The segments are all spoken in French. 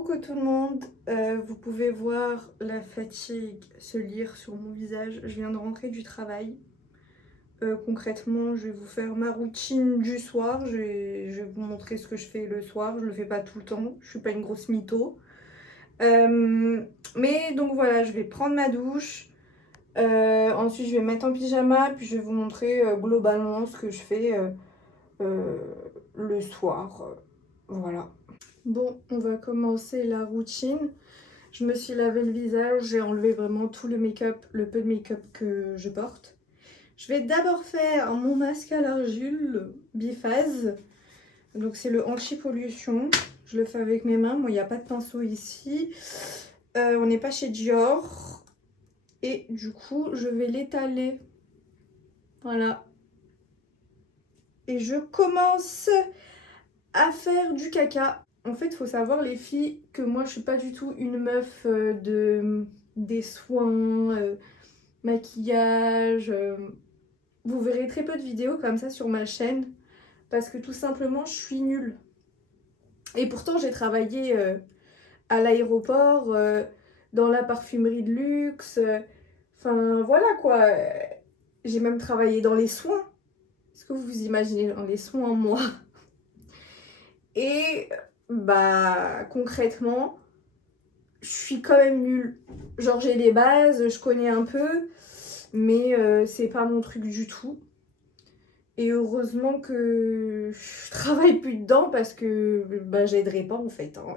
Coucou tout le monde, vous pouvez voir la fatigue se lire sur mon visage. Je viens de rentrer du travail. Concrètement, je vais vous faire ma routine du soir. Je vais vous montrer ce que je fais le soir. Je le fais pas tout le temps, je suis pas une grosse mytho. Mais donc voilà, je vais prendre ma douche. Ensuite, je vais me mettre en pyjama. Puis je vais vous montrer globalement ce que je fais euh, le soir. Voilà. Bon, on va commencer la routine. Je me suis lavé le visage, j'ai enlevé vraiment tout le make-up, le peu de make-up que je porte. Je vais d'abord faire mon masque à l'argile biphase. Donc c'est le anti-pollution. Je le fais avec mes mains. Moi, il n'y a pas de pinceau ici. On n'est pas chez Dior. Et du coup, je vais l'étaler. Voilà. Et je commence à faire du caca. En fait, il faut savoir, les filles, que moi, je suis pas du tout une meuf des soins, maquillage. Vous verrez très peu de vidéos comme ça sur ma chaîne parce que tout simplement, je suis nulle. Et pourtant, j'ai travaillé à l'aéroport, dans la parfumerie de luxe. Enfin, voilà quoi. J'ai même travaillé dans les soins. Est-ce que vous vous imaginez dans les soins, moi? Et bah concrètement, je suis quand même nulle. Genre j'ai les bases, je connais un peu, mais c'est pas mon truc du tout. Et heureusement que je travaille plus dedans parce que bah, j'aiderai pas en fait. Hein.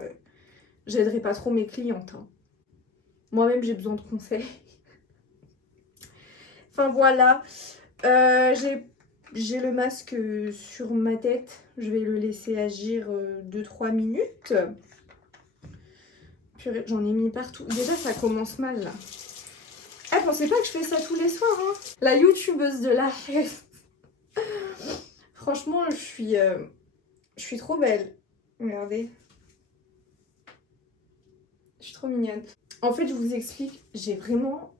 J'aiderai pas trop mes clientes. Hein. Moi-même j'ai besoin de conseils. Enfin voilà. J'ai le masque sur ma tête. Je vais le laisser agir 2-3 minutes. Purée, j'en ai mis partout. Déjà, ça commence mal, là. Ah, pensez pas que je fais ça tous les soirs, hein. La youtubeuse de la haine. Franchement, je suis trop belle. Regardez. Je suis trop mignonne. En fait, je vous explique, j'ai vraiment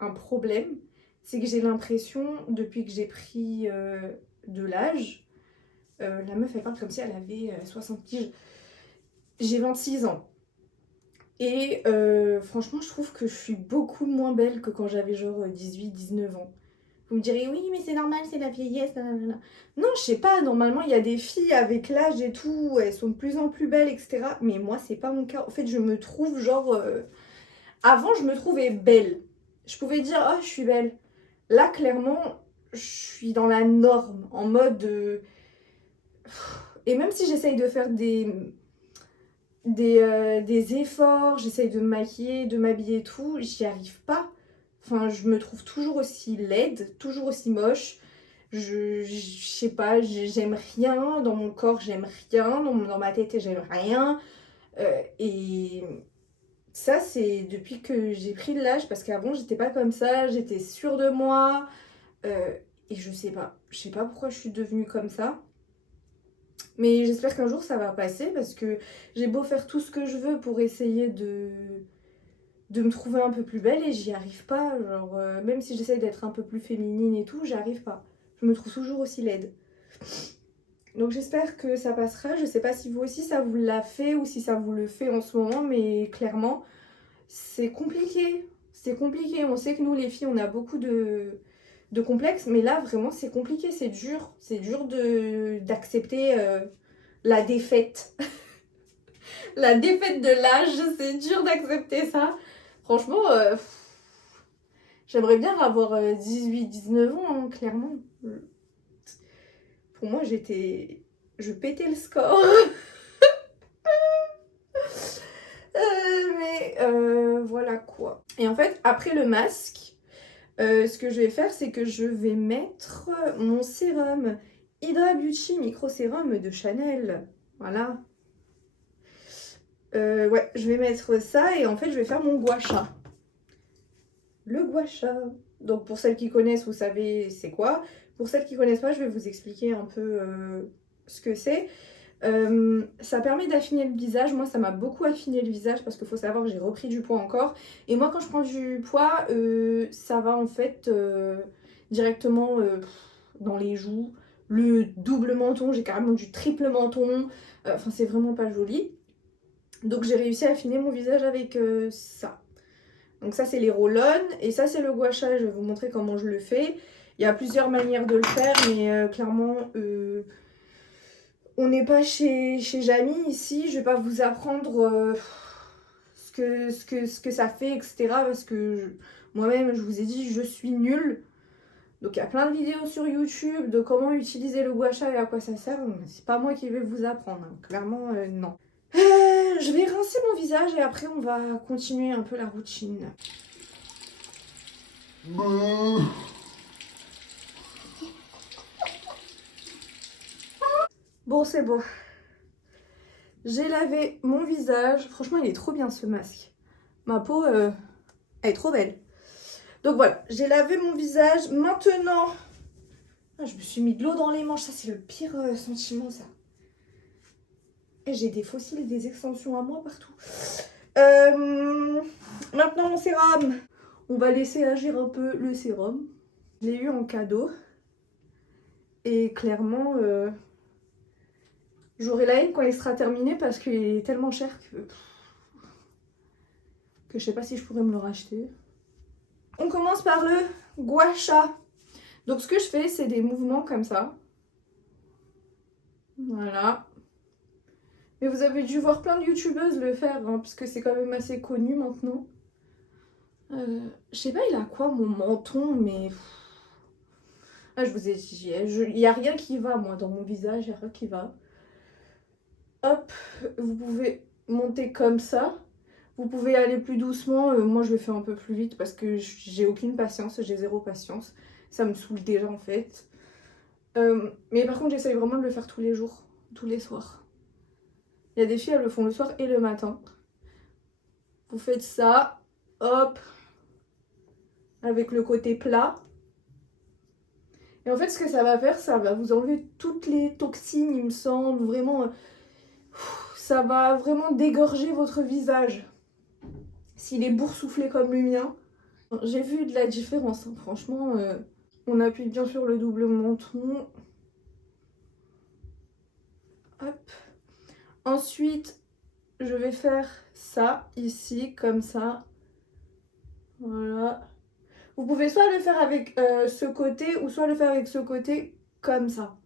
un problème. C'est que j'ai l'impression, depuis que j'ai pris de l'âge, la meuf, elle parle comme si elle avait 60 piges. J'ai 26 ans. Et franchement, je trouve que je suis beaucoup moins belle que quand j'avais genre 18-19 ans. Vous me direz, oui, mais c'est normal, c'est la vieillesse. Nanana. Non, je sais pas, normalement, il y a des filles avec l'âge et tout, elles sont de plus en plus belles, etc. Mais moi, c'est pas mon cas. En fait, je me trouve genre. Avant, je me trouvais belle. Je pouvais dire, oh, je suis belle. Là, clairement, je suis dans la norme, en mode. Et même si j'essaye de faire des efforts, j'essaye de me maquiller, de m'habiller et tout, j'y arrive pas. Enfin, je me trouve toujours aussi laide, toujours aussi moche. Je sais pas, j'aime rien dans mon corps, j'aime rien dans ma tête, j'aime rien. Et ça, c'est depuis que j'ai pris de l'âge, parce qu'avant, j'étais pas comme ça, j'étais sûre de moi. Et je sais pas pourquoi je suis devenue comme ça. Mais j'espère qu'un jour ça va passer parce que j'ai beau faire tout ce que je veux pour essayer de me trouver un peu plus belle et j'y arrive pas. Genre, même si j'essaye d'être un peu plus féminine et tout, j'y arrive pas. Je me trouve toujours aussi laide. Donc j'espère que ça passera. Je sais pas si vous aussi ça vous l'a fait ou si ça vous le fait en ce moment, mais clairement, c'est compliqué. C'est compliqué. On sait que nous les filles, on a beaucoup de complexes, mais là vraiment c'est compliqué, c'est dur. C'est dur d'accepter la défaite. La défaite de l'âge, c'est dur d'accepter ça. Franchement, j'aimerais bien avoir 18-19 ans, hein, clairement. Pour moi, je pétais le score. Mais voilà quoi. Et en fait, après le masque, ce que je vais faire, c'est que je vais mettre mon sérum Hydra Beauty Micro Sérum de Chanel. Voilà. Ouais, je vais mettre ça et en fait, je vais faire mon gua sha. Le gua sha. Donc pour celles qui connaissent, vous savez c'est quoi. Pour celles qui connaissent pas, je vais vous expliquer un peu ce que c'est. Ça permet d'affiner le visage. Moi, ça m'a beaucoup affiné le visage parce qu'il faut savoir que j'ai repris du poids encore. Et moi, quand je prends du poids, ça va en fait directement dans les joues. Le double menton, j'ai carrément du triple menton. Enfin, c'est vraiment pas joli. Donc j'ai réussi à affiner mon visage avec ça. Donc ça c'est les roll-on et ça c'est le gua sha. Je vais vous montrer comment je le fais. Il y a plusieurs manières de le faire, mais clairement on n'est pas chez Jamie ici. Je vais pas vous apprendre ce que ça fait, etc. Parce que moi-même je vous ai dit je suis nulle. Donc il y a plein de vidéos sur YouTube de comment utiliser le gua sha et à quoi ça sert. C'est pas moi qui vais vous apprendre, hein. Clairement non. Je vais rincer mon visage et après on va continuer un peu la routine. Bon, c'est bon. J'ai lavé mon visage. Franchement, il est trop bien ce masque. Ma peau, elle est trop belle. Donc voilà, j'ai lavé mon visage. Maintenant, je me suis mis de l'eau dans les manches. Ça, c'est le pire sentiment, ça. Et j'ai des fossiles, des extensions à moi partout. Maintenant, mon sérum. On va laisser agir un peu le sérum. Je l'ai eu en cadeau. Et clairement, j'aurai la haine quand il sera terminé parce qu'il est tellement cher que je sais pas si je pourrais me le racheter. On commence par le gua sha. Donc ce que je fais, c'est des mouvements comme ça. Voilà. Mais vous avez dû voir plein de youtubeuses le faire, hein, puisque c'est quand même assez connu maintenant. Je sais pas, il a quoi mon menton, mais... Ah, je vous ai dit, il n'y a rien qui va, moi, dans mon visage, il n'y a rien qui va. Hop, vous pouvez monter comme ça. Vous pouvez aller plus doucement. Moi, je le fais un peu plus vite parce que j'ai aucune patience, j'ai zéro patience. Ça me saoule déjà, en fait. Mais par contre, j'essaye vraiment de le faire tous les jours, tous les soirs. Il y a des filles, elles le font le soir et le matin. Vous faites ça, hop, avec le côté plat. Et en fait, ce que ça va faire, ça va vous enlever toutes les toxines, il me semble. Vraiment, ça va vraiment dégorger votre visage. S'il est boursouflé comme le mien. J'ai vu de la différence, hein. Franchement, on appuie bien sur le double menton. Hop. Ensuite, je vais faire ça, ici, comme ça. Voilà. Vous pouvez soit le faire avec ce côté, ou soit le faire avec ce côté, comme ça.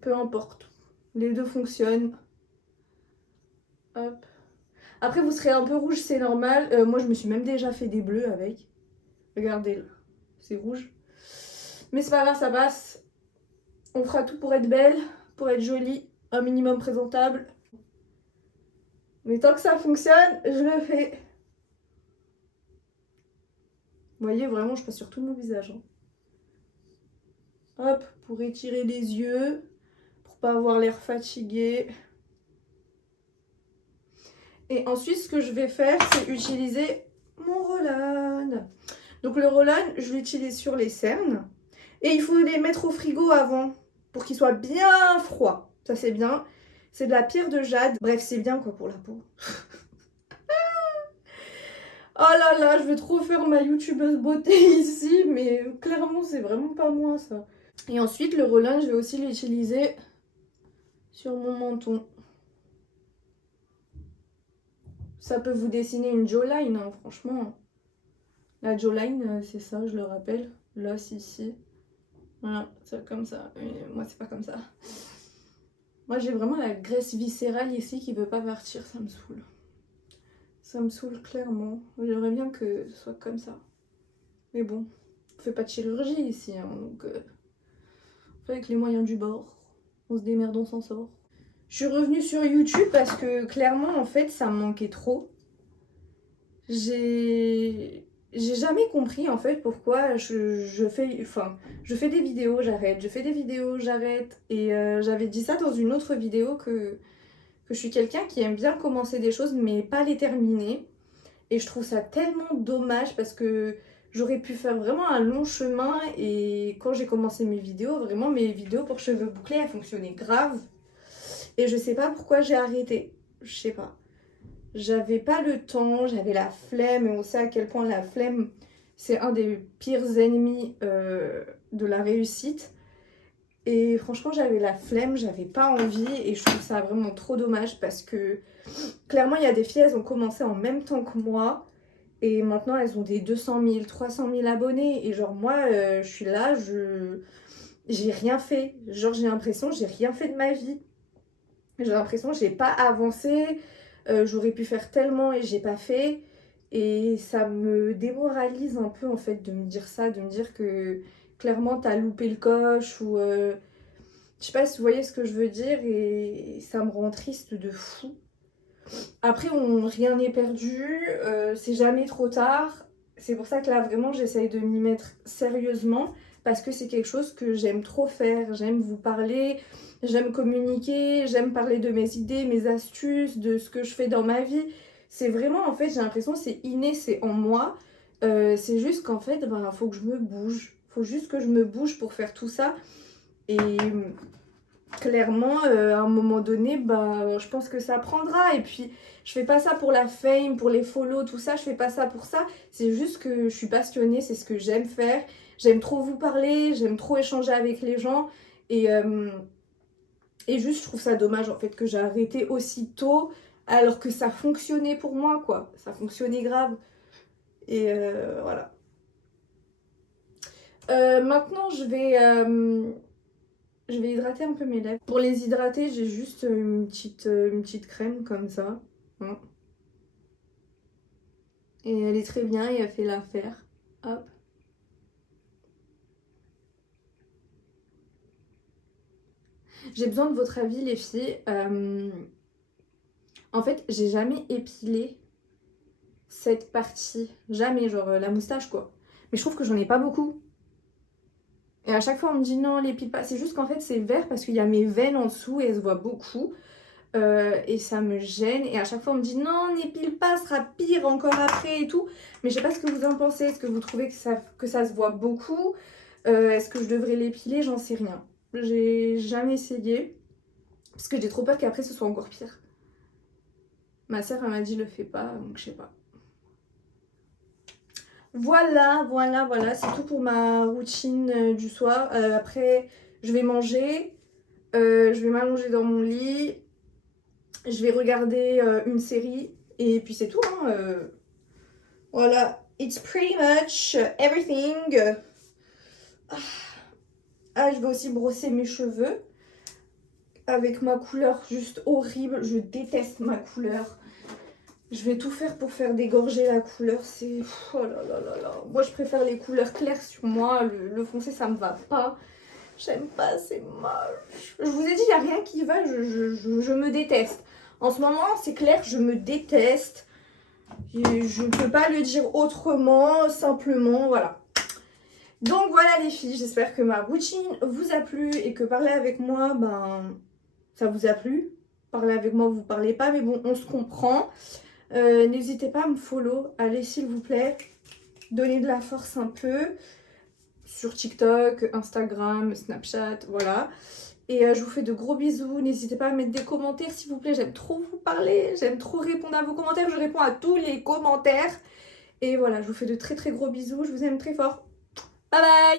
Peu importe. Les deux fonctionnent. Hop. Après, vous serez un peu rouge, c'est normal. Moi, je me suis même déjà fait des bleus avec. Regardez, là. C'est rouge. Mais c'est pas grave, ça passe. On fera tout pour être belle, pour être jolie, un minimum présentable. Mais tant que ça fonctionne, je le fais. Vous voyez, vraiment, je passe sur tout mon visage, hein. Hop, pour étirer les yeux, pour pas avoir l'air fatigué. Et ensuite, ce que je vais faire, c'est utiliser mon roll-on. Donc le roll-on, je l'utilise sur les cernes. Et il faut les mettre au frigo avant, pour qu'ils soient bien froids. Ça, c'est bien. C'est de la pierre de jade. Bref, c'est bien quoi pour la peau. Oh là là, je vais trop faire ma youtubeuse beauté ici, mais clairement, c'est vraiment pas moi ça. Et ensuite, le roll-on, je vais aussi l'utiliser sur mon menton. Ça peut vous dessiner une jawline, hein, franchement. La jawline, c'est ça, je le rappelle. L'os ici. Voilà, c'est comme ça. Mais moi, c'est pas comme ça. Moi, j'ai vraiment la graisse viscérale ici qui veut pas partir, ça me saoule. Ça me saoule clairement. J'aimerais bien que ce soit comme ça. Mais bon, on fait pas de chirurgie ici, hein, donc on fait avec les moyens du bord. On se démerde, on s'en sort. Je suis revenue sur YouTube parce que clairement, en fait, ça me manquait trop. J'ai jamais compris en fait pourquoi je fais des vidéos, j'arrête, je fais des vidéos, j'arrête. Et j'avais dit ça dans une autre vidéo que je suis quelqu'un qui aime bien commencer des choses mais pas les terminer. Et je trouve ça tellement dommage parce que j'aurais pu faire vraiment un long chemin. Et quand j'ai commencé mes vidéos, vraiment mes vidéos pour cheveux bouclés, elles fonctionnaient grave. Et je sais pas pourquoi j'ai arrêté, je sais pas. J'avais pas le temps, j'avais la flemme, et on sait à quel point la flemme, c'est un des pires ennemis de la réussite. Et franchement, j'avais la flemme, j'avais pas envie et je trouve ça vraiment trop dommage parce que clairement, il y a des filles, elles ont commencé en même temps que moi et maintenant elles ont des 200 000, 300 000 abonnés. Et genre, moi, je suis là, j'ai rien fait. Genre, j'ai l'impression que j'ai rien fait de ma vie. J'ai l'impression que j'ai pas avancé. J'aurais pu faire tellement et j'ai pas fait. Et ça me démoralise un peu en fait de me dire ça, de me dire que clairement t'as loupé le coche ou je sais pas si vous voyez ce que je veux dire et ça me rend triste de fou. Après, rien n'est perdu, c'est jamais trop tard. C'est pour ça que là, vraiment, j'essaye de m'y mettre sérieusement parce que c'est quelque chose que j'aime trop faire. J'aime vous parler, j'aime communiquer, j'aime parler de mes idées, mes astuces, de ce que je fais dans ma vie. C'est vraiment, en fait, j'ai l'impression que c'est inné, c'est en moi. C'est juste qu'en fait, ben, faut que je me bouge. Faut juste que je me bouge pour faire tout ça. Et clairement, à un moment donné, bah, je pense que ça prendra. Et puis, je fais pas ça pour la fame, pour les follow, tout ça. Je fais pas ça pour ça. C'est juste que je suis passionnée, c'est ce que j'aime faire. J'aime trop vous parler, j'aime trop échanger avec les gens. Et, euh, et juste, je trouve ça dommage en fait que j'ai arrêté aussi tôt, alors que ça fonctionnait pour moi, quoi. Ça fonctionnait grave. Et voilà. Maintenant, je vais hydrater un peu mes lèvres. Pour les hydrater, j'ai juste une petite crème comme ça. Hein. Et elle est très bien et elle fait l'affaire. Hop. J'ai besoin de votre avis, les filles. En fait, j'ai jamais épilé cette partie. Jamais, genre la moustache, quoi. Mais je trouve que j'en ai pas beaucoup. Et à chaque fois, on me dit non, l'épile pas. C'est juste qu'en fait, c'est vert parce qu'il y a mes veines en dessous et elles se voient beaucoup. Et ça me gêne. Et à chaque fois, on me dit non, n'épile pas, ce sera pire encore après et tout. Mais je sais pas ce que vous en pensez. Est-ce que vous trouvez que ça se voit beaucoup Est-ce que je devrais l'épiler J'en sais rien. J'ai jamais essayé. Parce que j'ai trop peur qu'après, ce soit encore pire. Ma soeur, elle m'a dit le fais pas, donc je sais pas. Voilà. C'est tout pour ma routine du soir. Après, je vais manger. Je vais m'allonger dans mon lit. Je vais regarder une série et puis c'est tout. Hein, voilà, it's pretty much everything. Ah, je vais aussi brosser mes cheveux avec ma couleur juste horrible. Je déteste ma couleur. Je vais tout faire pour faire dégorger la couleur. C'est... Oh là là là là. Moi, je préfère les couleurs claires sur moi. Le foncé, ça me va pas. J'aime pas, c'est moche. Je vous ai dit, il n'y a rien qui va. Je me déteste. En ce moment, c'est clair, je me déteste. Et je ne peux pas le dire autrement, simplement, voilà. Donc voilà les filles, j'espère que ma routine vous a plu et que parler avec moi, ben, ça vous a plu. Parler avec moi, vous parlez pas, mais bon, on se comprend. N'hésitez pas à me follow, allez s'il vous plaît, donner de la force un peu sur TikTok, Instagram, Snapchat, voilà. Et je vous fais de gros bisous. N'hésitez pas à mettre des commentaires s'il vous plaît. J'aime trop vous parler. J'aime trop répondre à vos commentaires. Je réponds à tous les commentaires. Et voilà, je vous fais de très très gros bisous. Je vous aime très fort. Bye bye!